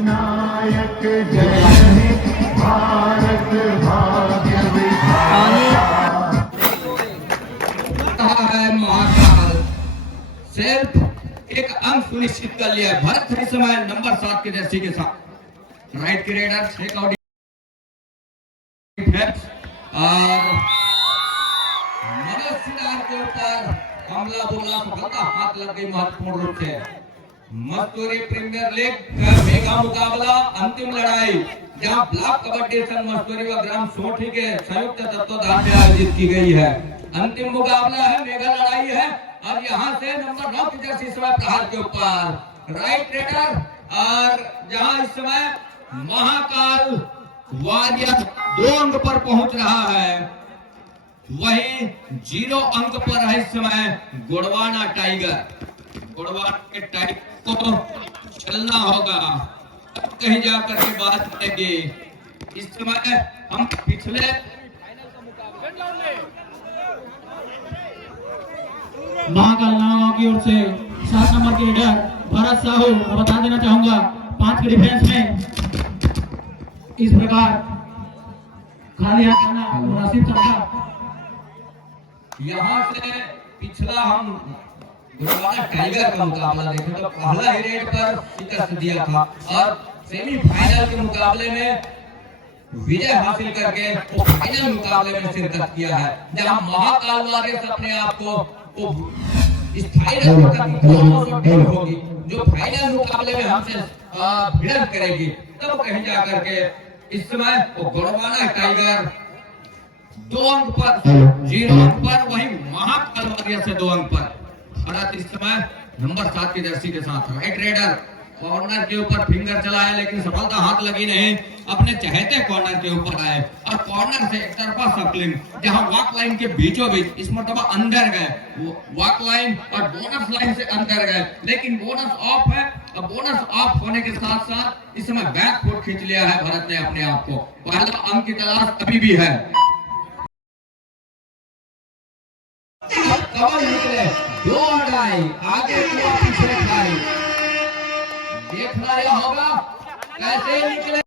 नायक जय भारत भाग्य है महाकाल सिर्फ एक अंक सुनिश्चित कर लिया है। भरत इस समय नंबर 7 के जर्सी के साथ राइट की रेडर एक आउट और मनोज सिन्हा के ऊपर हमला बोला सफलता हाथ लग गई महत्वपूर्ण रूप से। मस्तूरी प्रीमियर लीग का मेगा मुकाबला अंतिम लड़ाई जहां ब्लॉक कबड्डी संघ मस्तूरी व ग्राम सोठी के संयुक्त तत्वाधान में आयोजित की गई है। अंतिम मुकाबला है, मेगा लड़ाई है और यहाँ से नंबर 9 की जर्सी इस समय प्रहार के ऊपर राइट रेडर और जहां इस समय महाकाल वॉरियर 2 अंक पर पहुंच रहा है, वही 0 अंक पर है इस समय गोड़वाना टाइगर। गोड़वाना के टाइगर को चलना होगा, कहीं जाकर के बात करेंगे। इस समय हम पिछले महाकाल नागांव की ओर से 7 नंबर के लीडर भरत साहू, मैं बता देना चाहूंगा 5 के डिफेंस में इस प्रकार खाली हाथ जाना मुनासिब समझा। यहाँ से पिछला हम गोड़वाना टाइगर का मुकाबला देखें तो पहला ही रेड पर शिकस्त दिया था और सेमीफाइनल के मुकाबले में विजय हासिल करके वो फाइनल मुकाबले में शिरकत किया है, जहां महाकाल वॉरियर्स अपने आप को स्थायी होगी जो फाइनल मुकाबले में हमसे भिड़ंत करेगी, तब कहीं जाकर के इस समय वो गोड़वाना टाइगर 2 अंक पर 0 अंक पर, वही महाकाल वॉरियर्स से 2 अंक पर। भारत इस समय नंबर 7 की जर्सी के साथ राइट रेडर कॉर्नर के ऊपर फिंगर चलाया लेकिन सफलता हाथ लगी नहीं। अपने चहेते कॉर्नर के ऊपर आए और कॉर्नर से एक तरफा सप्लिंग जहां वॉक लाइन के बीचों बीच इस मर्तबा अंदर गए, वॉक लाइन और बोनस लाइन से अंदर गए, लेकिन बोनस ऑफ है। अब बोनस ऑफ होने के साथ साथ इस समय बैक फुट खींच लिया है भारत ने अपने आप को। पहला अंक की तलाश अभी भी है। कमल निकले 2 अड़ाई आगे पीछे खाई, देखना यह होगा कैसे निकले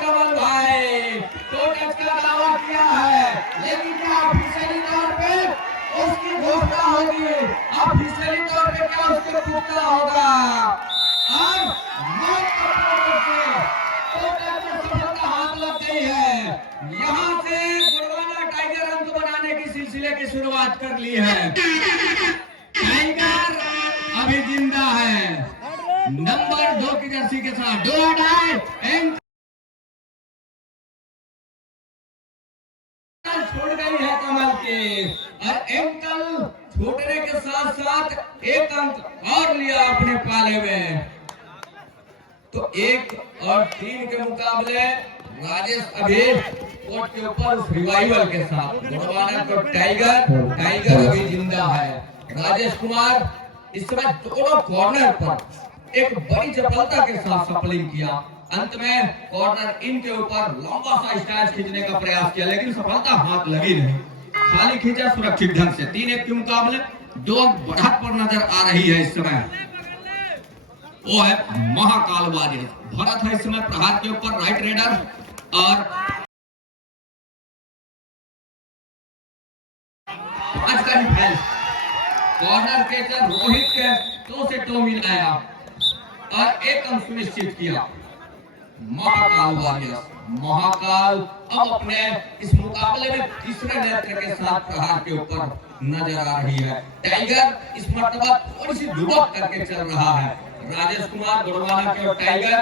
कमल भाई। तो टच का दावा किया है लेकिन क्या ऑफिशियली तौर पे उसकी घोषणा होगी, ऑफिशियली तौर पे क्या उसको टूटना होगा और सफलता हाथ लग गई है। यहाँ से गोड़वाना टाइगर अंक बनाने की सिलसिले की शुरुआत कर ली है। टाइगर अभी जिंदा है, नंबर 2 की जर्सी के साथ 2 अड़ाई छोड़ गई है कमल के और एंकल छूटने के साथ साथ 1 अंक और लिया अपने पाले में। तो 1 और 3 के मुकाबले राजेश अभी कोर्ट के ऊपर उस रिवाइवल के साथ गोड़वाना को टाइगर अभी जिंदा है। राजेश कुमार इस समय दोनों कॉर्नर पर एक बड़ी सफलता के साथ सप्लिंग किया। अंत में कॉर्नर इन के ऊपर लंबा सा स्टाइल खींचने का प्रयास किया लेकिन सफलता हाथ लगी नहीं, खाली खींचा सुरक्षित ढंग से। 3-1 के मुकाबले 2 अंक बढ़त पर नजर आ रही है इस समय। वो है महाकाल वॉरियर्स। भारत है इस समय प्रहार के ऊपर राइट रेडर और आज का डिफेंस कॉर्नर के रोहित के 2 से 2 मिलाया और 1 अंक सुनिश्चित किया। महाकाल वॉरियर्स महाकाल अब अपने इस मुकाबले में तीसरे नेत्र के साथ प्रहार के ऊपर नजर आ रही है। टाइगर इस मर्तबा थोड़ी सी दुबक करके चल रहा है। राजेश कुमार गोड़वाना के और टाइगर,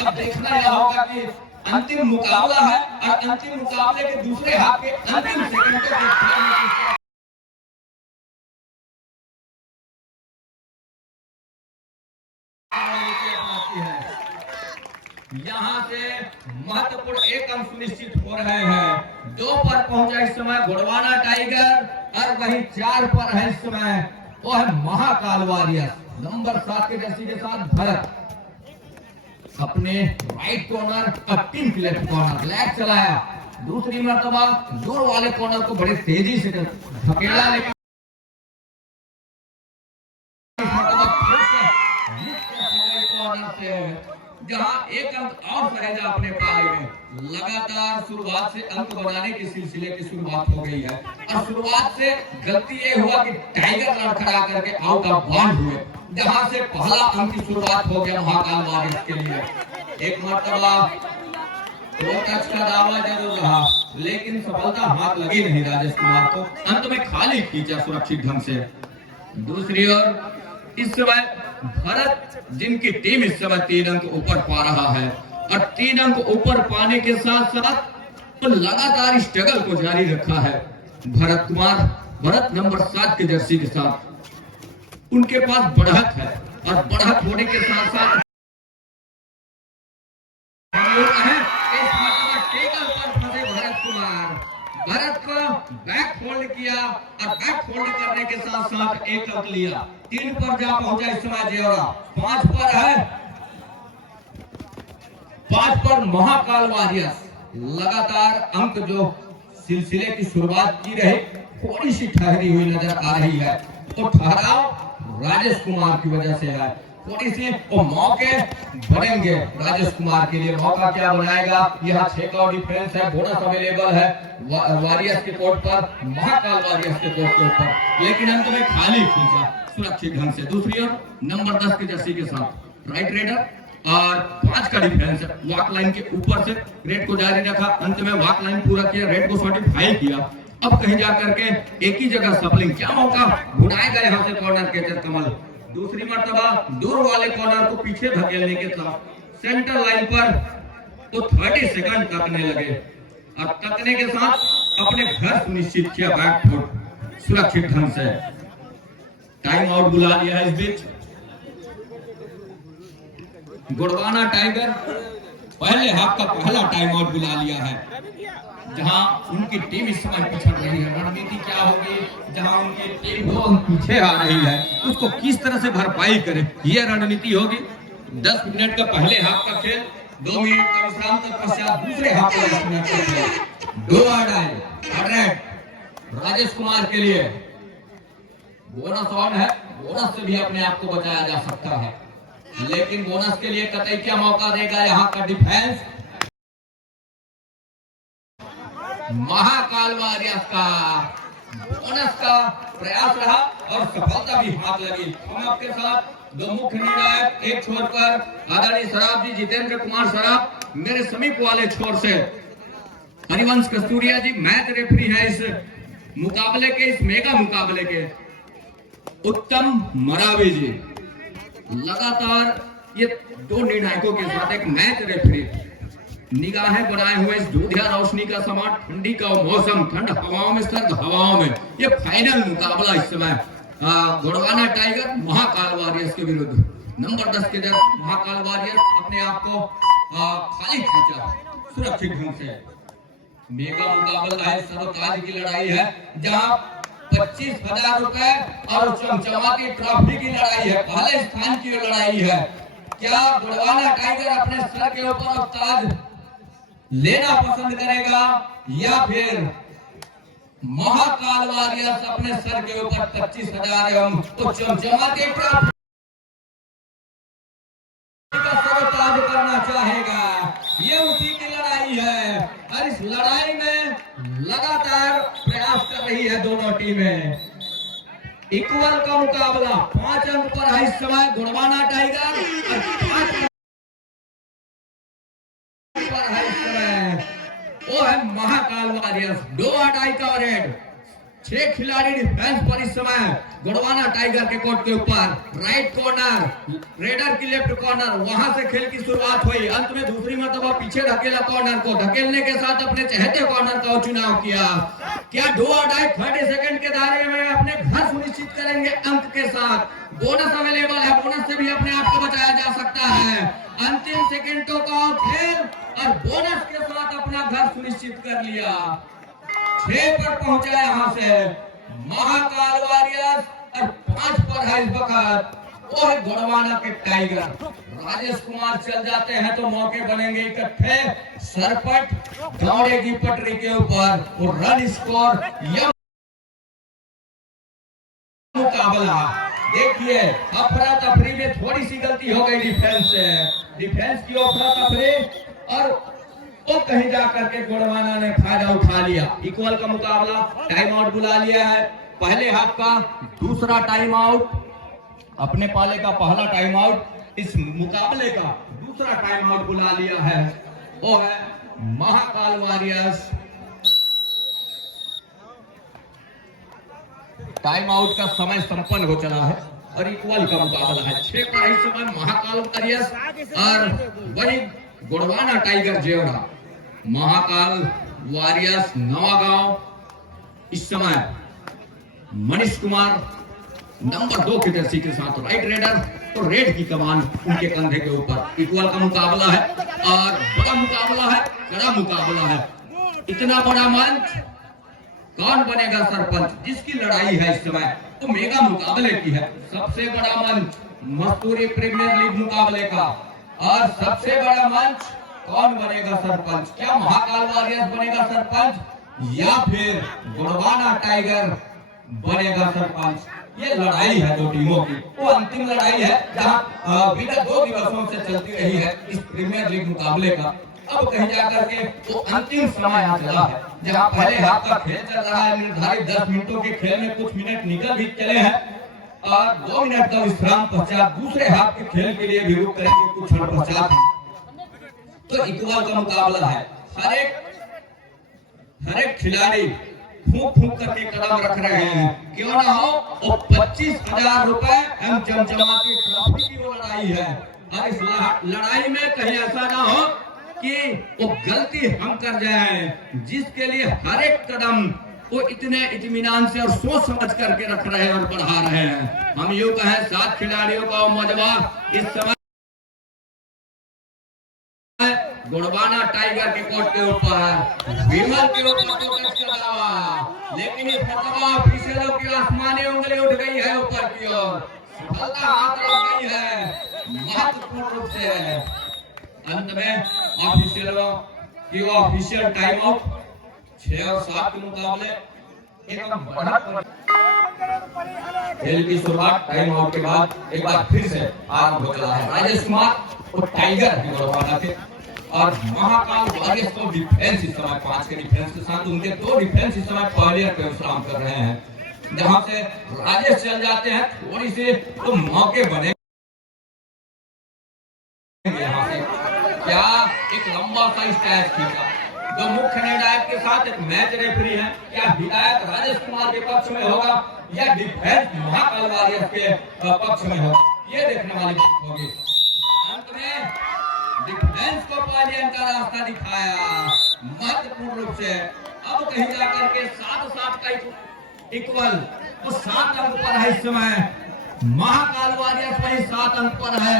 अब देखना यह होगा कि अंतिम मुकाबला है और अंतिम मुकाबले के दूसरे हाफ के अंतिम सेकंड को यहाँ से महत्वपूर्ण 1 अंक सुनिश्चित हो रहे हैं। 2 पर पहुंचा इस समय गोड़वाना टाइगर और वहीं 4 पर है इस समय वो है महाकाल वॉरियर्स। नंबर 7 के जर्सी के साथ भरत अपने राइट कॉर्नर और टीम के लेफ्ट कॉर्नर लेग चलाया, दूसरी मर्तबा जोर वाले कॉर्नर को बड़ी तेजी से धकेला। रहे हैं, जहां एक अंक और सहेजा अपने पाले में। लगातार शुरुआत से अंक बनाने के सिलसिले की शुरुआत हो गई है और शुरुआत से गलती ये हुआ कि टाइगर लड़खड़ा करके आउट ऑफ बाउंड हुए, जहां से पहला अंक की शुरुआत हो गया महाकाल वारियर्स के लिए। एक मर्तबा दो टच का दावा जरूर रहा, लेकिन सफलता हाथ लगी नहीं राजेश कुमार को। अंत में खाली खींचा सुरक्षित ढंग से। दूसरी ओर इस समय भारत, जिनकी टीम इस समय 3 अंक ऊपर पा रहा है और 3 अंक ऊपर पाने के साथ साथ तो लगातार स्ट्रगल को जारी रखा है भरत कुमार। भरत नंबर 7 के जर्सी के साथ उनके पास बढ़त है और बढ़त होने के साथ साथ भारत को बैक फोल्ड किया और बैक फोल्ड करने के साथ साथ 1 अंक लिया। 3 पर जा पहुंचा इस समय जेवरा। 5 पर है, 5 पर महाकाल वारियर्स। लगातार अंक जो सिलसिले की शुरुआत की रही थोड़ी सी ठहरी हुई नजर आ रही है, तो ठहराव राजेश कुमार की वजह से है। थोड़ी सी वो मौके बनेंगे राजेश कुमार के लिए। मौका क्या बनाएगा? यहाँ 6 का डिफरेंस है, बोनस अवेलेबल है वारियर्स के कोर्ट पर, महाकाल वारियर्स के कोर्ट के ऊपर, लेकिन अंत में खाली खींचा सुरक्षित ढंग से। दूसरी ओर नंबर 10 की जर्सी के साथ राइट रेडर और 5 का डिफरेंस है। वॉक लाइन के ऊपर से रेड को जारी रखा, अंत में वॉक लाइन पूरा किया, रेड को सर्टिफाई किया। अब कहीं जाकर के एक ही जगह सफलिंग, क्या मौका भुनाएगा यहाँ से कॉर्नर कैचर कमल। दूसरी मर्तबा दूर वाले कॉर्नर को पीछे धकेलने के साथ सेंटर लाइन पर तो 30 सेकंड तकने लगे और तकने के साथ अपने घर सुनिश्चित किया बैकफुट सुरक्षित ढंग से। टाइम आउट बुला लिया है इस बीच गुड़वाना टाइगर। पहले हाफ का पहला टाइम आउट बुला लिया है, जहां उनकी टीम इस समय पिछड़ रही है। रणनीति क्या होगी? जहां उनकी टीम 2 अंक पीछे आ रही है, उसको किस तरह से भरपाई करे, यह रणनीति होगी। 10 मिनट का पहले हाफ का खेल, 2 मिनट का विश्राम तक पश्चात दूसरे हाफ का 10 मिनट का खेल। 2 राजेश कुमार के लिए बोनस ऑन है, बोनस से भी अपने आप को बचाया जा सकता है, लेकिन बोनस के लिए कतई क्या मौका देगा यहाँ का डिफेंस। महाकाल वारियर्स का बोनस का प्रयास रहा और सफलता भी हाथ लगी। हम आपके साथ 2 मुख्य निर्णायक, एक छोर पर आदरणीय सराफ जी जितेंद्र कुमार सराफ, मेरे समीप वाले छोर से हरिवंश कस्तूरिया जी मैच रेफरी है इस मुकाबले के, इस मेगा मुकाबले के। उत्तम मरावी जी लगातार ये 2 निर्णायकों के साथ एक मैच रेफरी, निगाहें बनाए हुए इस जोधिया रोशनी का समान, ठंडी का मौसम, ठंड हवाओं में, सर्द हवाओं में ये फाइनल मुकाबला इस समय गुड़वाना टाइगर महाकाल वारियर्स के विरुद्ध। नंबर 10 के जर्सी महाकाल वारियर्स अपने आप को खाली खींचा सुरक्षित ढंग से। मेगा मुकाबला है, सर्वताज की लड़ाई है, जहां 25,000 रुपए और चमचमाती ट्रॉफी की लड़ाई है, पहले स्थान की लड़ाई है। क्या गुड़वाना टाइगर अपने सर के ऊपर ताज लेना पसंद करेगा या फिर महाकाल वारियर्स अपने सर के ऊपर 25,000 एवं तो चमचमाते ट्रॉफी का सरोताज करना चाहेगा? ये उसी की लड़ाई है और इस लड़ाई में लगातार प्रयास कर रही है दोनों टीमें। इक्वल का मुकाबला, 5 अंक पर है इस समय गुड़वाना टाइगर और 5 पर है इस समय वो है महाकाल वारियर्स। 2 का रेड, 6 खिलाड़ी डिफेंस पर इस समय गुड़वाना टाइगर के कोर्ट के ऊपर। राइट कॉर्नर रेडर की लेफ्ट कॉर्नर, वहां से खेल की शुरुआत हुई। अंत में दूसरी मर्तबा पीछे धकेला कॉर्नर को, धकेलने के साथ अपने चहेते कॉर्नर का चुनाव किया। क्या 30 सेकंड के दायरे में अपने घर सुनिश्चित करेंगे अंक के साथ? बोनस अवेलेबल है, बोनस से भी अपने आप को बचाया जा सकता है। अंतिम सेकंडों का खेल और बोनस के साथ अपना घर सुनिश्चित कर लिया। 6 पर पहुंचा यहां से महाकाल वारियर्स और 5 पर है इस वक्त वो है गुड़वाना के टाइगर। राजेश कुमार चल जाते हैं तो मौके बनेंगे इकट्ठे। सरपट दौड़ेगी पटरी के ऊपर और रन स्कोर मुकाबला देखिए अफरा तफरी में थोड़ी सी गलती हो गई डिफेंस से, डिफेंस की अफरा तफरी, और वो कहीं जा करके गोड़वाना ने फायदा उठा लिया। इक्वल का मुकाबला, टाइम आउट बुला लिया है। पहले हाफ का दूसरा टाइम आउट, अपने पाले का पहला टाइम आउट, इस मुकाबले का दूसरा टाइम आउट बुला लिया है। वो है महाकाल वॉरियर्स। टाइम आउट का समय संपन्न हो चला है और इक्वल का मुकाबला है। 6 का इस समय महाकाल वॉरियर्स और वही गोड़वाना टाइगर जेवरा। महाकाल वॉरियर्स नवागांव इस समय मनीष कुमार नंबर 2 की जर्सी के साथ राइट रेडर, तो रेड की कमान उनके कंधे के ऊपर। इक्वल का मुकाबला है और बड़ा मुकाबला है, कड़ा मुकाबला है। इतना बड़ा मंच, कौन बनेगा सरपंच, जिसकी लड़ाई है इस समय तो मेगा मुकाबले की है। सबसे बड़ा मंच मस्तूरी प्रीमियर लीग मुकाबले का, और सबसे बड़ा मंच कौन बनेगा सरपंच, क्या महाकाल वॉरियर्स बनेगा सरपंच या फिर गोड़वाना टाइगर बनेगा सरपंच। ये लड़ाई है दो टीमों की, वो अंतिम लड़ाई है जहां विगत 2 दिवसों से चलती रही है इस प्रीमियर लीग मुकाबले का। अब कहीं जाकर के वो अंतिम समय आ चला है, जहां पहले हाफ का खेल चल रहा है। निर्धारित 10 मिनटों के खेल में कुछ मिनट निकल भी चले हैं और 2 मिनट का विश्राम पश्चात दूसरे हाफ के खेल के लिए भी रुक करेंगे कुछ क्षण पश्चात। तो इक्वल का मुकाबला है। हर एक खिलाड़ी फूंक फूंक करके कदम रख रहे हैं, क्यों ना हो वो 25,000 रुपए हम चमचमाती ट्रॉफी की वो लड़ाई है। और इस लड़ाई में कहीं ऐसा ना हो कि वो गलती हम कर जाएं, जिसके लिए हर एक कदम वो इतने इत्मीनान से और सोच समझ करके रख रहे हैं और बढ़ा रहे हैं। हम यूं कहें 7 खिलाड़ियों का मजबा इस समय गोड़वाना टाइगर के कोर्ट के ऊपर, विमल के ऊपर तो टच कर रहा, लेकिन इस फतवा ऑफिशियलों की आसमानी उंगली उठ गई है ऊपर की ओर, सफलता हाथ लग गई है महत्वपूर्ण रूप से। अंत में ऑफिशियलों की वो ऑफिशियल टाइम आउट 6 और 7 के मुकाबले एकदम बढ़त खेल की शुरुआत टाइम आउट के बाद एक बार फिर से आरंभ हो चला है। राजेश कुमार वो टाइगर है गोड़वाना के, और महाकाल वॉरियर्स को डिफेंस इस समय 5 के डिफेंस के साथ उनके 2 डिफेंस इस समय पहले पे विश्राम कर रहे हैं। जहां से राजेश चल जाते हैं, थोड़ी से तो मौके बने यहाँ से। क्या एक लंबा सा स्टैच खींचा, जो मुख्य निर्णायक के साथ एक मैच रेफरी है, क्या हिदायत राजेश कुमार के पक्ष में होगा या डिफेंस महाकाल वॉरियर्स के पक्ष में होगा, ये देखने वाली बात होगी। अंत में डिफेंस को पालियन का रास्ता दिखाया महत्वपूर्ण रूप से। अब कहीं जाकर के 7-7 का इक्वल, वो 7 अंक पर है इस समय महाकाल वॉरियर्स, वही 7 अंक पर है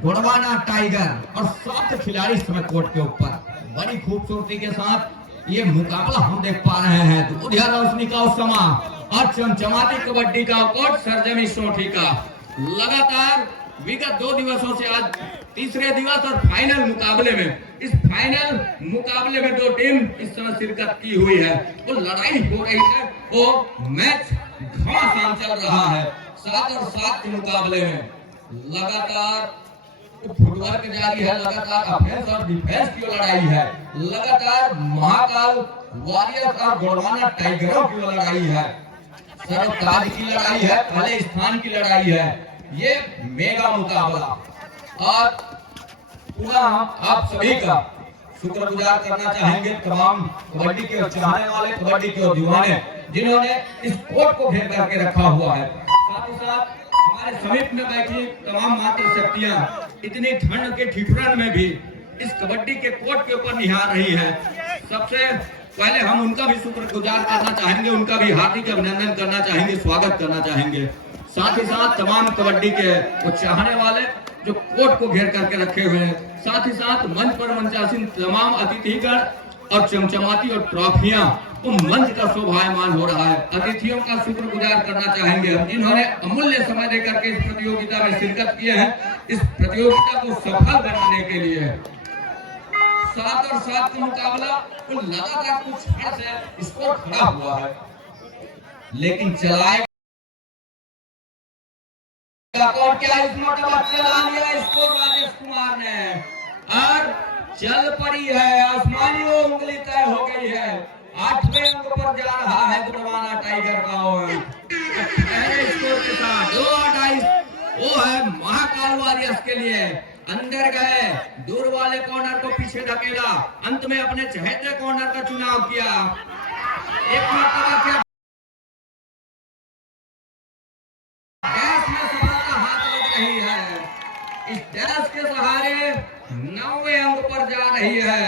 गोड़वाना टाइगर, और 7 खिलाड़ी इस समय कोर्ट के ऊपर। बड़ी खूबसूरती के साथ ये मुकाबला हम देख पा रहे हैं। दूधिया रोशनी का उस समय और चमचमाती कबड्डी का कोर्ट सरजमी सोठी का। लगातार विगत 2 दिवसों से आज तीसरे दिवस और फाइनल मुकाबले में, इस फाइनल मुकाबले में 2 टीम इस समय शिरकत की हुई है। वो लड़ाई हो रही है, वो मैच घमासान चल रहा है। 7 और 7 के मुकाबले में लगातार फुटवर्क जारी है, लगातार ऑफेंस और डिफेंस की लड़ाई है, लगातार महाकाल वॉरियर्स और गोड़वाना टाइगरों की लड़ाई है, सरताज की लड़ाई है, पहले स्थान की लड़ाई है। ये मेगा मुकाबला, और पूरा आप सभी का शुक्रगुजार करना चाहेंगे तमाम कबड्डी के चाहने वाले, कबड्डी के दीवाने, जिन्होंने इस कोर्ट को घेर करके रखा हुआ है। साथ ही साथ हमारे समीप में बैठी तमाम मातृशक्तियां इतनी ठंड के ठिठुरन में भी इस कबड्डी के कोर्ट के ऊपर निहार रही है। सबसे पहले हम उनका भी शुक्रगुजार करना चाहेंगे, उनका भी हार्दिक अभिनंदन करना चाहेंगे, स्वागत करना चाहेंगे। साथ ही साथ तमाम कबड्डी के वो चाहने वाले जो कोर्ट को घेर करके रखे हुए हैं, साथ ही साथ मंच पर मंचासीन तमाम अतिथिगण और चमचमाती और ट्रॉफियां, तो मंच का शोभायमान हो रहा है। अतिथियों का शुक्रगुजार करना चाहेंगे हम, जिन्होंने अमूल्य समय देकर के इस प्रतियोगिता में शिरकत किए हैं, इस प्रतियोगिता को सफल बनाने के लिए। 7 और 7 का मुकाबला तो लगातार कुछ क्षण से स्कोर खड़ा हुआ है, लेकिन चलाए कौन क्या इस मोटा चला लिया इसको राजेश कुमार ने और चल पड़ी है, आसमानी वो उंगली तय हो गई है। 8वें अंक पर जा रहा है गुड़वाना टाइगर का और पहले स्कोर के साथ 2-8 वो है महाकाल वॉरियर्स के लिए। अंदर गए, दूर वाले कॉर्नर को पीछे धकेला, अंत में अपने चहेते कॉर्नर का चुनाव किया। एक मरतबा क्या डैश में सफलता हाथ लग रही है। इस डैश के सहारे 9वें अंक पर जा रही है,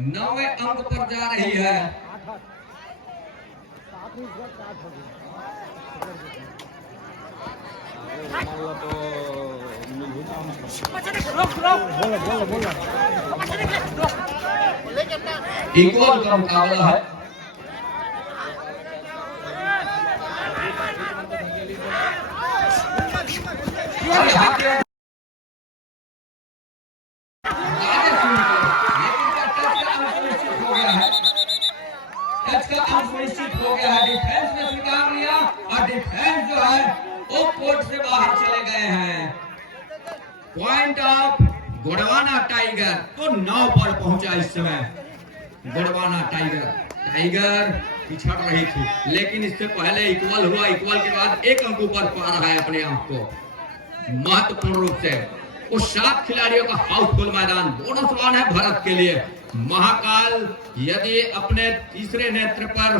9वें अंक पर जा रही है। इक्वल का मुकाबला है। सुनिश्चित हो गया है, डिफेंस ने स्वीकार लिया और डिफेंस जो है वो कोर्ट से बाहर चले गए हैं। पॉइंट ऑफ गुड़वाना टाइगर तो 9 पर पहुंचा इस समय गुड़वाना टाइगर पिछड़ रही थी, लेकिन इससे पहले इक्वल हुआ, इक्वल के बाद 1 अंक ऊपर पा रहा है अपने आप को महत्वपूर्ण रूप से। उस 7 खिलाड़ियों का हाउसफुल मैदान बोनस वन है भारत के लिए। महाकाल यदि अपने तीसरे नेत्र पर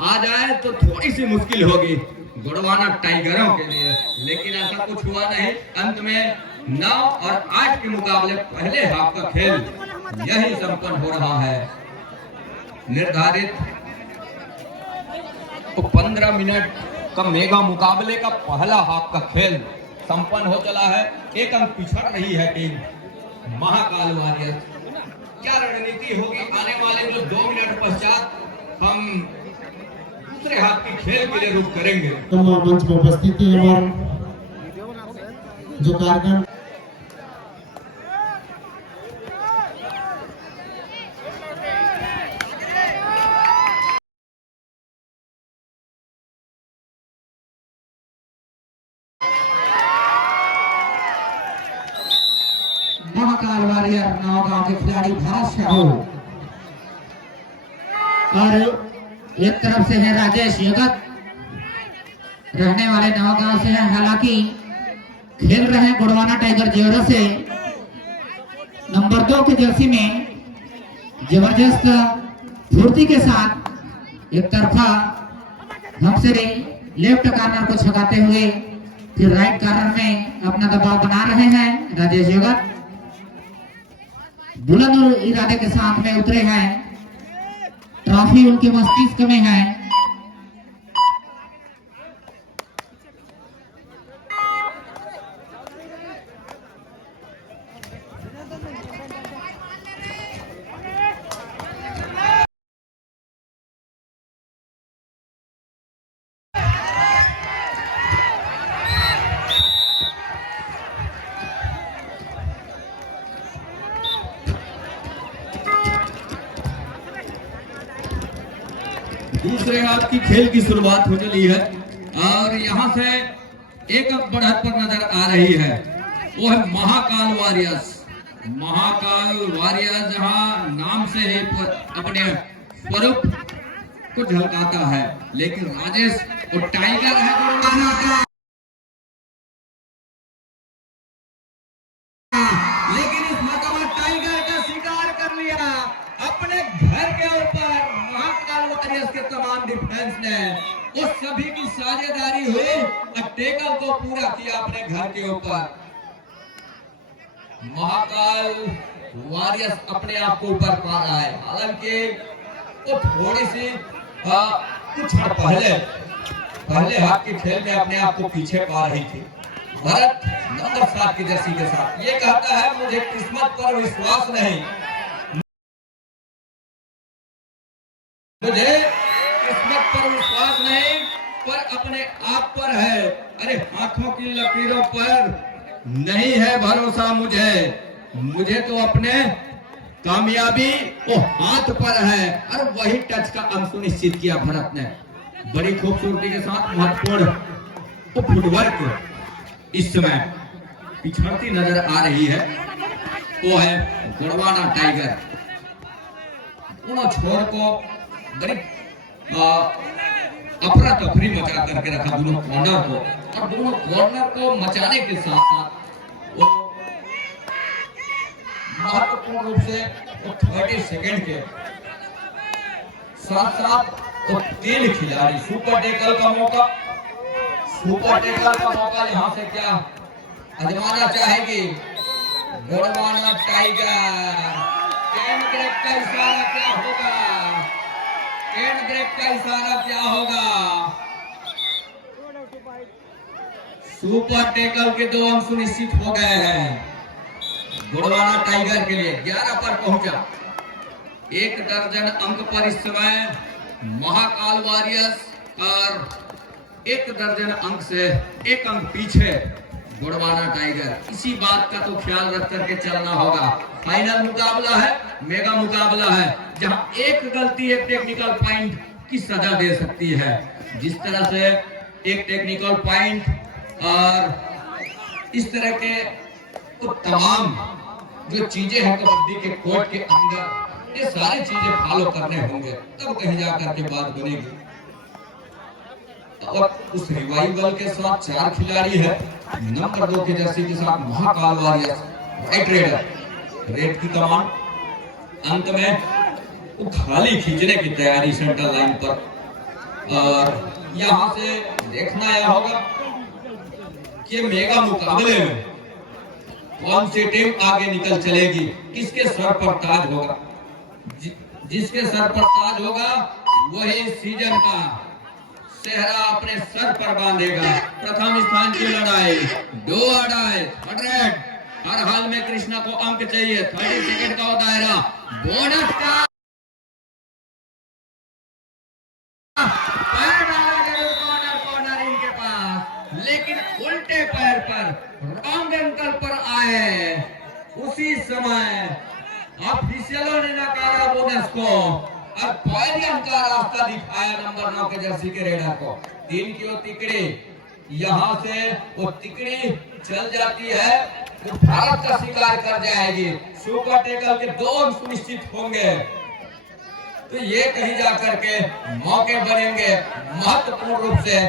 आ जाए तो थोड़ी सी मुश्किल होगी गुड़वाना टाइगरों के लिए, लेकिन ऐसा कुछ हुआ नहीं। अंत में 9 और 8 के मुकाबले पहले हाफ का खेल यही संपन्न हो रहा है। निर्धारित तो 15 मिनट का मेगा मुकाबले का पहला हाफ का खेल संपन्न हो चला है। 1 अंक पिछड़ रही है टीम महाकाल वॉरियर्स। क्या रणनीति होगी आने वाले जो 2 मिनट पश्चात हम दूसरे हाथ की खेल के लिए रुख करेंगे। मंच पर उपस्थित है और जो कार्यक्रम महाकाल वॉरियर नौगांव के खिलाड़ी भारत साहू और एक तरफ से है राजेश जगत, रहने वाले नौगांव से है। हालांकि खेल रहे हैं गुड़वाना टाइगर जेवरा से। नंबर 2 के जर्सी में जबरदस्त फुर्ती के साथ एक तरफा हमसे लेफ्ट कॉर्नर को छकाते हुए फिर राइट कॉर्नर में अपना दबाव बना रहे हैं राजेश जगत। बुलंद इरादे के साथ में उतरे हैं, ट्रॉफी उनके मस्तिष्क में है। दूसरे हाफ की खेल की शुरुआत हो चली है और यहाँ से 1 अंक बढ़त पर नजर आ रही है। वो है महाकाल वॉरियर्स। महाकाल वॉरियर्स जहाँ नाम से ही अपने स्वरूप को झलकाता है, लेकिन राजेश वो टाइगर है लेकिन इस मरतबा टाइगर का शिकार कर लिया अपने घर के ऊपर। महाकाल वॉरियर्स के तमाम डिफेंस ने उस सभी की साझेदारी हुई और टेकल को पूरा किया अपने घर के ऊपर। महाकाल वॉरियर्स अपने आप को ऊपर पा रहा है, हालांकि वो थोड़ी सी कुछ पहले हाथ के खेल में अपने आप को पीछे पा रही थी। भारत नंबर 7 की जर्सी के साथ ये कहता है मुझे किस्मत पर विश्वास नहीं, मुझे किस्मत पर विश्वास नहीं पर अपने आप पर है। अरे हाथों की लकीरों पर नहीं है भरोसा मुझे तो अपने कामयाबी वो हाथ पर है। और वही टच का अंक सुनिश्चित किया भारत ने बड़ी खूबसूरती के साथ। महत्वपूर्ण तो फुटवर्क इस समय पिछड़ती नजर आ रही है। वो है गोंडवाना टाइगर। दोनों छोर को बड़ी अफरा तफरी मचा करके रखा दोनों कॉर्नर को, और दोनों कॉर्नर को मचाने के साथ साथ वो महत्वपूर्ण रूप से 30 सेकंड के साथ साथ वो 3 खिलाड़ी सुपर टेकल का मौका, यहाँ से क्या आजमाना चाहेगी गोंडवाना टाइगर। कैन ग्रेप का इशारा क्या होगा, कैन ग्रेप का इशारा क्या होगा। सुपर टेकल के 2 अंक सुनिश्चित हो गए हैं गोंडवाना टाइगर के लिए। 11 पर पहुंचा, 1 दर्जन अंक पर इस समय महाकाल वॉरियर्स, और 1 दर्जन अंक से 1 अंक पीछे गोंडवाना टाइगर। इसी बात का तो ख्याल रख करके चलना होगा। फाइनल मुकाबला है, मेगा मुकाबला है, जहां एक गलती एक टेक्निकल पॉइंट की सजा दे सकती है। जिस तरह से एक टेक्निकल पॉइंट और इस तरह के तो तमाम जो चीजें हैं कबड्डी के कोर्ट के अंदर, ये सारी चीजें फॉलो करने होंगे, तब कहीं जाकर के बात बनेगी। और उस रिवाइवल के साथ 4 खिलाड़ी है। नंबर 2 की जर्सी के साथ Mahakal warriors, white raider, red की कमान। अंत में वो खाली खींचने की तैयारी सेंटर लाइन पर। और यहां से देखना यह होगा कि मेगा मुकाबले में कौन सी टीम आगे निकल चलेगी, किसके सर पर ताज होगा। जिसके सर पर ताज होगा वही सीजन का सेहरा अपने सर पर बांधेगा। प्रथम स्थान की लड़ाई, 2 अड़ाई 100। हर हाल में कृष्णा को अंक चाहिए। 30 सेकंड का दायरा, बोनस का कॉर्नर इनके पास, लेकिन उल्टे पैर पर रॉन्ग एंकल पर आए। उसी समय ऑफिशियलों ने नकारा बोनस को, और पॉइंट का रास्ता दिखाया नंबर 9 के जर्सी के रेडर को। 3 की वो तिकड़ी, यहाँ से वो तिकड़ी चल जाती है तो भारत का शिकार कर जाएगी। सुपर टेकल के 2 अंक सुनिश्चित होंगे, तो ये कहीं जाकर के मौके बनेंगे महत्वपूर्ण रूप से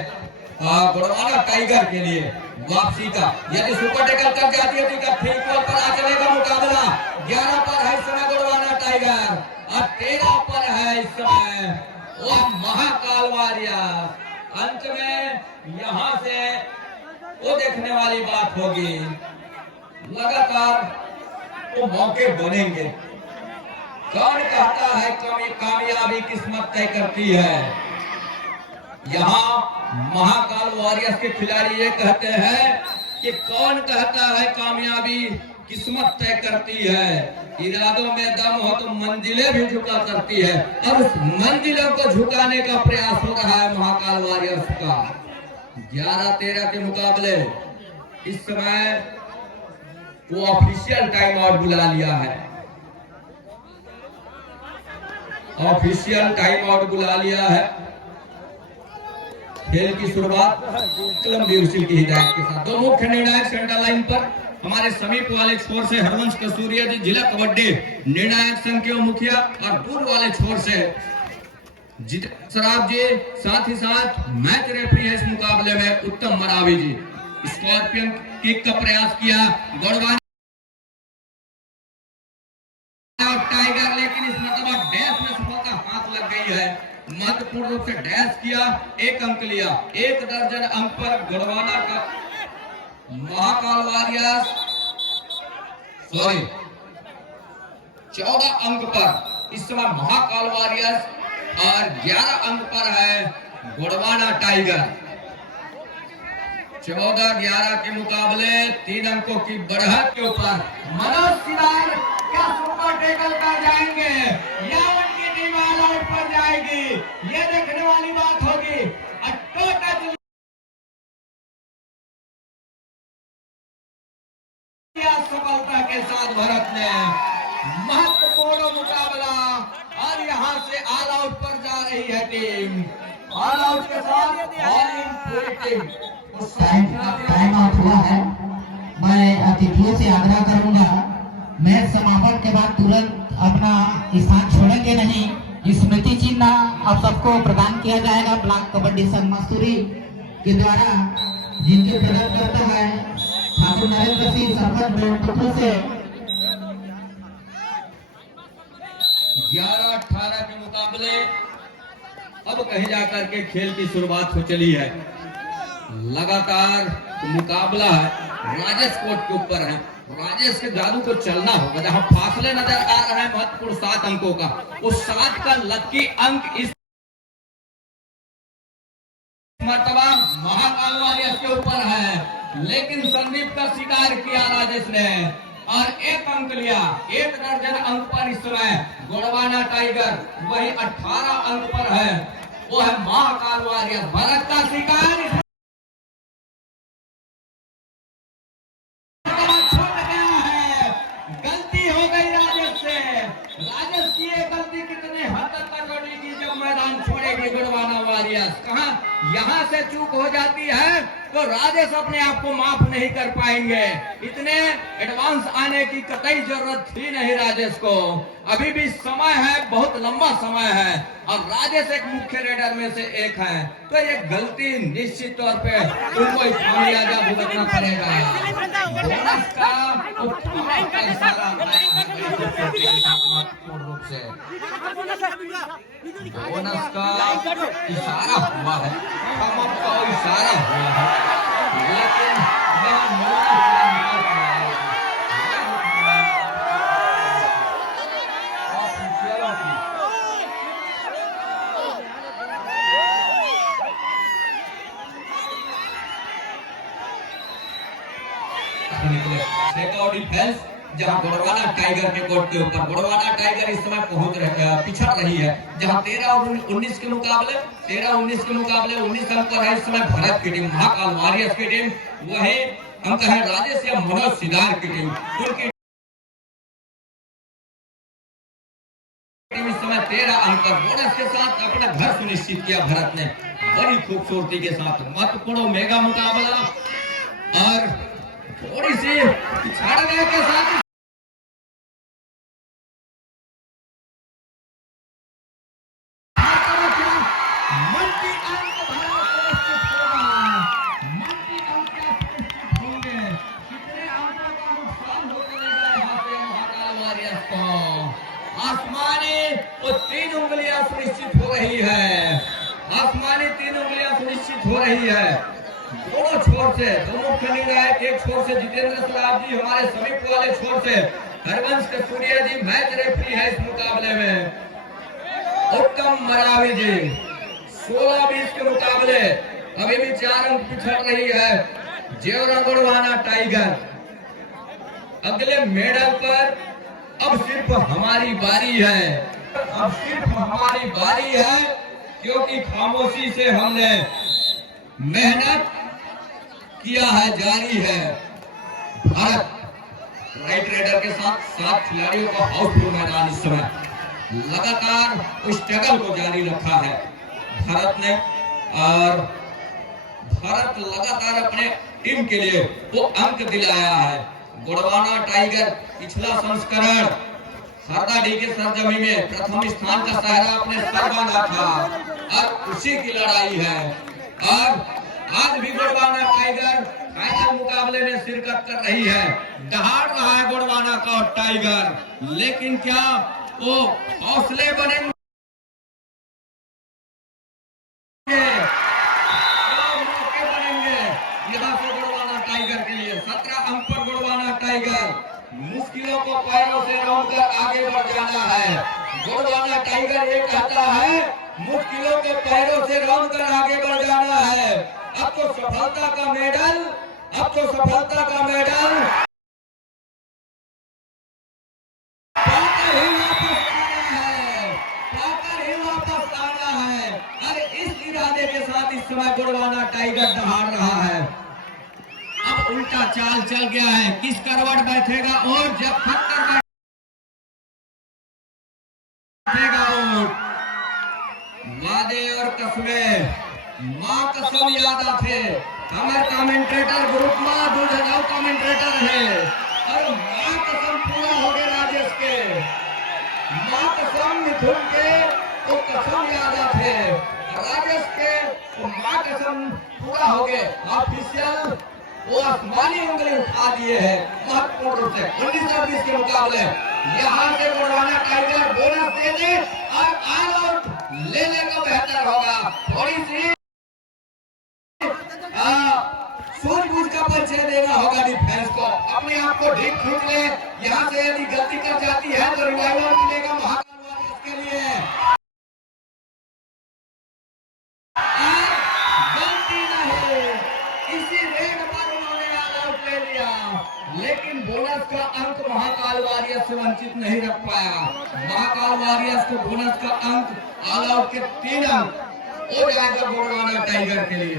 गोंडवाना टाइगर के लिए वापसी का। यदि सुपर टेकल कर जाती है तो ठीक पर आ चलेगा मुकाबला। 11 पर है इस समय गोंडवाना टाइगर, और 13 पर है इस समय वो महाकाल वॉरियर्स। अंत में यहां से वो देखने वाली बात होगी, लगातार वो मौके बनेंगे। कौन कहता है कामयाबी किस्मत तय करती है। यहाँ महाकाल वॉरियर्स के खिलाड़ी ये कहते हैं कि कौन कहता है कामयाबी किस्मत तय करती है। इरादों में दम हो तो मंजिलें भी झुका करती है, और उस मंजिलों को झुकाने का प्रयास हो रहा है महाकाल वॉरियर्स का। 11-13 के मुकाबले इस समय वो ऑफिशियल टाइम आउट बुला लिया है, ऑफिशियल टाइम आउट बुला लिया है। खेल की शुरुआत कलम की हिदायत के साथ। 2 मुख्य निर्णायक सेंटर लाइन पर हमारे समीप वाले छोर से हरवंश कसूरिया जी, जिला कबड्डी निर्णायक संघ के मुखिया, और दूर वाले छोर से जितेंद्र सराफ जी, साथ ही साथ मैच रेफरी है इस मुकाबले में उत्तम मरावी जी। स्कॉर्पियन किक का प्रयास किया गोंडवाना टाइगर, लेकिन इस मतलब डैश में सफलता हाथ लग गई है। महत्वपूर्ण रूप से डैश किया, 1 अंक लिया। 1 दर्जन अंक पर गोंडवाना का महाकाल वॉरियर्स, 14 अंक पर इस समय महाकाल वॉरियर्स, और 11 अंक पर है गोंडवाना टाइगर। 14-11 के मुकाबले 3 अंकों की बढ़त के ऊपर मनोज सिवाल क्या सुपर टेकल कर जाएंगे या उनकी टीम ऑल आउट पर जाएगी, ये देखने वाली बात होगी। सफलता के साथ भारत ने महत्वपूर्ण मुकाबला, और यहां से ऑल आउट पर जा रही है टीम। ऑल आउट के साथ ऑल इन पूरी टीम टाइम आउट हुआ है। मैं अतिथियों से आग्रह करूंगा, मैच समापन के बाद तुरंत अपना स्थान छोड़ेंगे नहीं। स्मृति चिन्ह आप सबको प्रदान किया जाएगा ब्लॉक कबड्डी संघ मसूरी के द्वारा, जिनके प्रदान करता है ठाकुर नरेंद्र सिंह सरपंच बेलटोखो से। 11-18 के मुकाबले अब कहीं जाकर के खेल की शुरुआत हो चली है। लगातार मुकाबला है, राजेश कोर्ट के ऊपर है। राजेश के जादू को चलना होगा। जहां फासले नजर आ रहे हैं महत्वपूर्ण 7 अंकों का, उस 7 का लकी अंक इस मर्तबा महाकाल वाले के ऊपर है, लेकिन संदीप का शिकार किया राजेश ने और 1 अंक लिया। 1 दर्जन अंक पर इस समय गोड़वाना टाइगर वही 18 अंक पर है, वो है महाकाल वारियर। भरत का शिकार छूट गया है, गलती हो गई राजेश से। राजेश की ये गलती कितने हद तक बढ़ेगी जब मैदान छोड़ेगी गोड़वाना वारियर्स। कहां यहां से चूक हो जाती है तो राजेश अपने आप को माफ नहीं कर पाएंगे। इतने एडवांस आने की कतई जरूरत थी नहीं राजेश को। अभी भी समय है, बहुत लंबा समय है और राजेश एक मुख्य रेडर में से एक है, तो ये गलती निश्चित तौर पे उनको खामियाजा भुगतना पड़ेगा। बोनस का इशारा महत्वपूर्ण रूप से बोनस का इशारा हुआ है, का इशारा हुआ है, लेकिन डिफेंस जहां गोड़वाना टाइगर के कोर्ट के ऊपर गोड़वाना टाइगर इस समय पिछड़ रही है। जहां 13 और 19 के मुकाबले 19 अंक पर है इस समय भरत की टीम, महाकाल वारियर्स की टीम। वही अंक है राजेश या मनोज सिदार की टीम, उनकी टीम इस समय 13 अंक पर बोनस के साथ अपना घर सुनिश्चित किया भरत ने बड़ी खूबसूरती के साथ। महत्वपूर्ण मेगा मुकाबला और थोड़ी सी पिछड़ने के साथ आसमानी वो 3 उंगलियां सुनिश्चित हो रही है, आसमानी 3 उंगलियां सुनिश्चित हो रही है। दोनों छोर से, दोनों खेल रहा है। एक छोर से जितेंद्र सराफ जी, हमारे समीप वाले छोर से हरवंश कसूरिया जी मैच रेफरी है इस मुकाबले में। उत्तम मरावी जी 16-20 के मुकाबले अभी भी 4 अंक पिछड़ रही है जेवरा गोड़वाना टाइगर। अगले मेडल पर अब सिर्फ हमारी बारी है, अब सिर्फ हमारी बारी है, क्योंकि खामोशी से हमने मेहनत किया है, जारी है। भारत राइट रेडर के साथ 7 खिलाड़ियों का हाउसफुल मैदान इस समय लगातार स्ट्रगल को जारी रखा है भारत ने, और भारत लगातार अपने टीम के लिए वो अंक दिलाया है। गोड़वाना टाइगर पिछला संस्करण हरदा डी के सरजमी में प्रथम स्थान का सहरा अपने सर बांधा था, और उसी की लड़ाई है। और आज भी गोड़वाना टाइगर फाइनल मुकाबले में शिरकत कर रही है, दहाड़ रहा है गोड़वाना का टाइगर, लेकिन क्या वो हौसले बनेंगे? मौके बनेंगे यहाँ से गोड़वाना टाइगर के लिए। 17 अंक पर गोड़वाना टाइगर, मुश्किलों को पैरों से रोककर आगे बढ़ जाना है। गोड़वाना टाइगर ये कहता है मुश्किलों को पैरों से रोककर आगे बढ़ जाना है। अब तो सफलता का मेडल, अब तो सफलता का मेडल पाकर ही वापस आना है, पाकर ही वापस आना है। अरे इस इरादे के साथ इस समय गोड़वाना टाइगर दहाड़ रहा है। अब उल्टा चाल चल गया है, किस करवट बैठेगा और जब खत्तर बैठेगा ऊंट। वादे और कसमें, मां कसम याद आते, हमारे कमेंटेटर ग्रुप में 2000 कमेंटेटर है और मां कसम पूरा हो गए राजेश के मां कसम मिथुन के तो कसम याद आते राजेश के तो मां कसम पूरा हो गए ऑफिशियल वो आसमानी उंगली उठा दिए है महत्वपूर्ण रूप से 1920 के मुकाबले यहाँ से गोड़वाना टाइगर बोनस दे दे और ऑल आउट लेने का बेहतर होगा थोड़ी सी सूझबूझ का परिचय देना होगा डिफेंस को अपने आप को ढीक खींच ले यहाँ से यदि गलती कर जाती है तो रिवाइवल मिलेगा महाकाल वारियर्स के लिए गलती नहीं इसी रेड पर उन्होंने ऑल आउट ले लिया लेकिन बोनस का अंक महाकाल वारियर्स से वंचित नहीं रख पाया महाकाल वारियर्स को बोनस का अंक ऑल आउट के 3 अंक हो जाएगा गोड़वाना टाइगर के लिए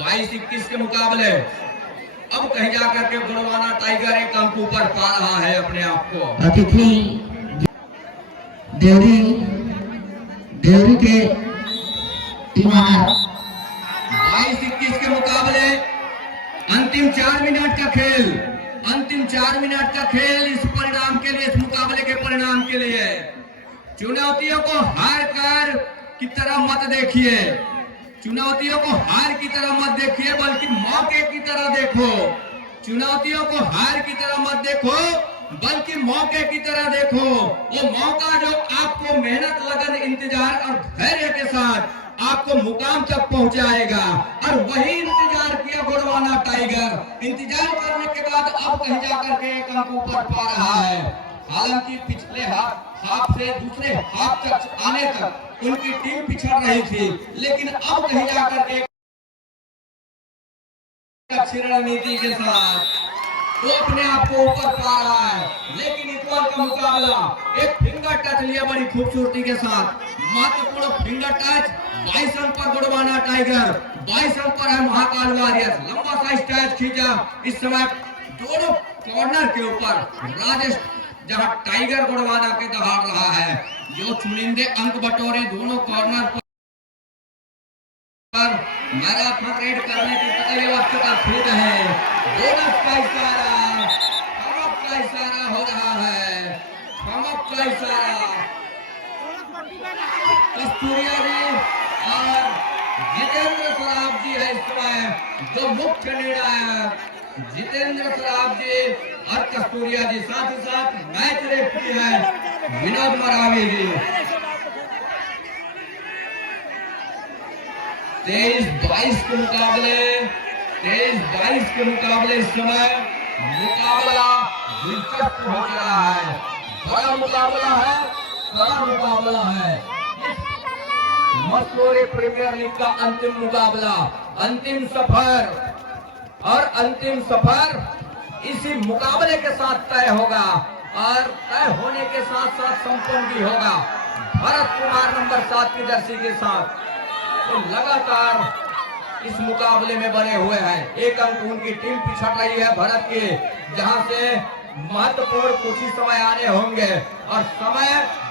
22-21 के मुकाबले अब कहीं जाकर के गोड़वाना टाइगर एक अंक ऊपर पा रहा है अपने आप को अतिथि देवरी के टीमार 22-21 के मुकाबले अंतिम 4 मिनट का खेल अंतिम 4 मिनट का खेल इस परिणाम के लिए इस मुकाबले के परिणाम के लिए चुनौतियों को हार कर की तरह मत देखिए चुनौतियों को हार की तरह मत देखिए बल्कि मौके की तरह देखो चुनौतियों को हार की तरह मत देखो बल्कि मौके की तरह देखो वो मौका जो आपको मेहनत लगन इंतजार और धैर्य के साथ आपको मुकाम तक पहुंचाएगा और वही इंतजार किया गोड़वाना टाइगर इंतजार करने के बाद अब कहीं जाकर के एक अंक ऊपर पा रहा है हालांकि पिछले हाफ से दूसरे हाफ तक आने तक उनकी टीम पिछड़ रही थी लेकिन अब कहीं जाकर के अच्छी रणनीति के साथ वो अपने आप को ऊपर पा रहा है लेकिन इस बार का मुकाबला एक फिंगर टच लिया बड़ी खूबसूरती के साथ महत्वपूर्ण फिंगर टच 22 अंक पर गोड़वाना टाइगर 22 अंक पर है महाकाल वारियर्स लंबा सा स्टैच खींचा इस समय दोनों कॉर्नर के ऊपर राजेश जहां टाइगर गोड़वाना के दहाड़ रहा है जो चुनिंदे अंक बटोरे दोनों कॉर्नर पर मैराथन रेड करने की तय व्यवस्था फिर है बोनस का इशारा थमक का इशारा हो रहा है थमक का इशारा कस्तूरिया जी और जितेंद्र सराफ जी है इस समय जो मुख्य निर्णायक जितेंद्र सराफ जी और कस्तूरिया जी साथ ही साथ मैच रेफरी है विनोद मरावी जी 23-22 के मुकाबले इस समय मुकाबला दिलचस्प हो रहा है बड़ा मुकाबला है बड़ा मुकाबला है मसूरी प्रीमियर लीग का अंतिम मुकाबला अंतिम सफर और अंतिम सफर इसी मुकाबले के साथ तय होगा और तय होने के साथ साथ संपन्न भी होगा भरत कुमार नंबर 7 की जर्सी के साथ तो लगातार इस मुकाबले में बने हुए हैं एक अंक उनकी टीम पिछड़ रही है भरत के जहां से महत्वपूर्ण कुछ ही समय आने होंगे और समय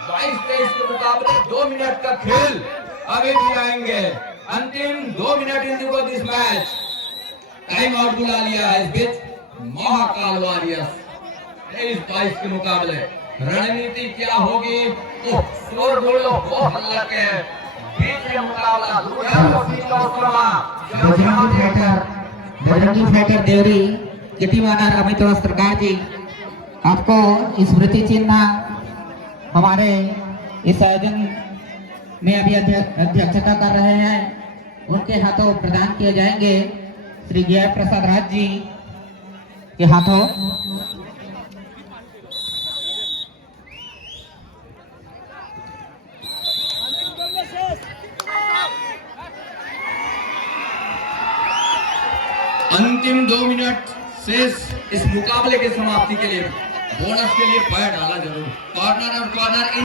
22-23 के मुकाबले 2 मिनट का खेल अभी भी आएंगे अंतिम 2 minute in this match time out बुला लिया है इस बीच महाकाल वारियर्स 23-22 के मुकाबले रणनीति क्या होगी तो शोर बोलो वो हल्ला के बीच में मुकाबला बजरंगी फाइटर देवरी के टीम ऑनर अमित वस्त्रकार जी आपको स्मृति चिन्ह हमारे इस आयोजन में अभी अध्यक्षता कर रहे हैं उनके हाथों प्रदान किए जाएंगे श्री जय प्रसाद राज जी के हाथों अंतिम 2 मिनट शेष इस मुकाबले के समाप्ति के लिए बोनस के लिए पैर डाला जरूर कॉर्नर और कॉर्नर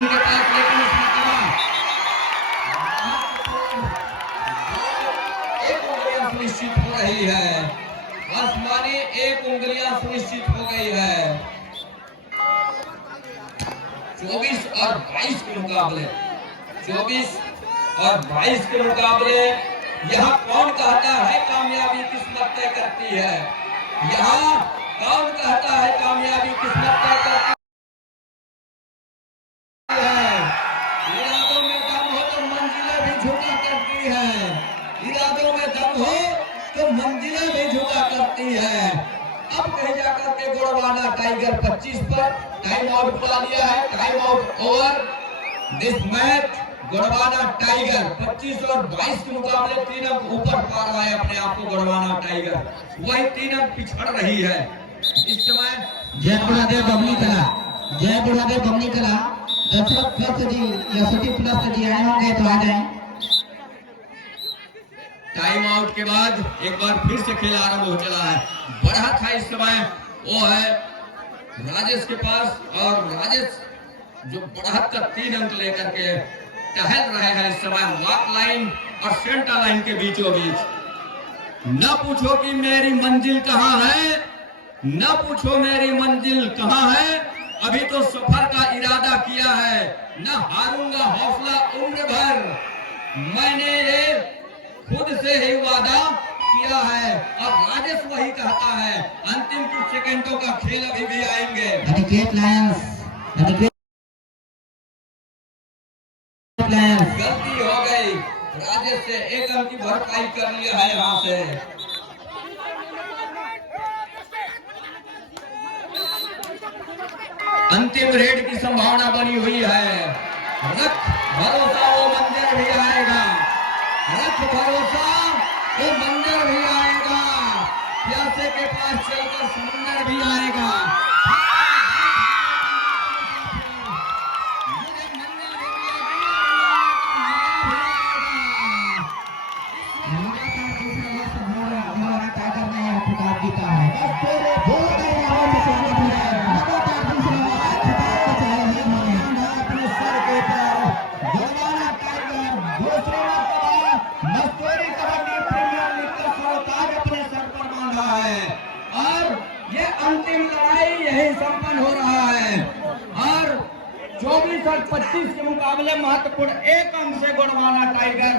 इनके पास लेकिन एक उंगलियां सुनिश्चित हो रही है आसमानी एक उंगलियां सुनिश्चित हो गई है 24 और 22 के मुकाबले 24 और 22 के मुकाबले यहाँ कौन कहता है कामयाबी किस्मत तय करती है? यहाँ कौन कहता है कामयाबी किस्मत तय करती है? इरादों में दम हो तो मंजिलें भी झुका करती है। इरादों में दम हो तो मंजिलें भी झुका करती है। अब कहीं जाकर के गोड़वाना टाइगर 25 पर टाइम आउट बुला लिया है। Time out over this match. Gondwana tiger 25 और 22 के मुकाबले 3 अंक ऊपर पा रहा है अपने आप को गोड़वाना टाइगर। वही 3 अंक पिछड़ रही है इस समय। जय बुढ़ादेव बमनी कला, जय बुढ़ादेव बमनी कला। दर्शक प्लस जी या सिटी प्लस जी आए होंगे तो आ जाएं। टाइम आउट के बाद एक बार फिर से खेल आरंभ हो चला है। बढ़ा था इस समय वो है राजेश के पास, और राजेश जो बढ़त का 3 अंक लेकर के टहल रहे हैं इस समय लॉक लाइन और सेंटर लाइन के बीचों बीच। न पूछो कि मेरी मंजिल कहाँ है, न पूछो मेरी मंजिल कहाँ है, अभी तो सफर का इरादा किया है, न हारूंगा हौसला उम्र भर, मैंने ये खुद से ही वादा किया है। और राजेश वही कहता है अंतिम कुछ सेकंडों का खेल अभी भी आएंगे। गलती हो गई राजेश से, 1 अंक की भरपाई कर लिया है यहाँ से। अंतिम रेड की संभावना बनी हुई है। रख भरोसा वो मंदिर भी आएगा, रख भरोसा वो मंदिर भी आएगा, प्यासे के पास चलकर समुंदर भी आएगा। अंतिम लड़ाई यही संपन्न हो रहा है और 24 और 25 के मुकाबले महत्वपूर्ण 1 अंक से गोड़वाना टाइगर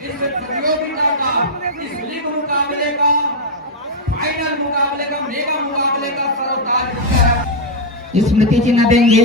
इस प्रतियोगिता का, इस लीग मुकाबले का, फाइनल मुकाबले का, मेगा मुकाबले का सरोताज है। स्मृति चिन्ह देंगे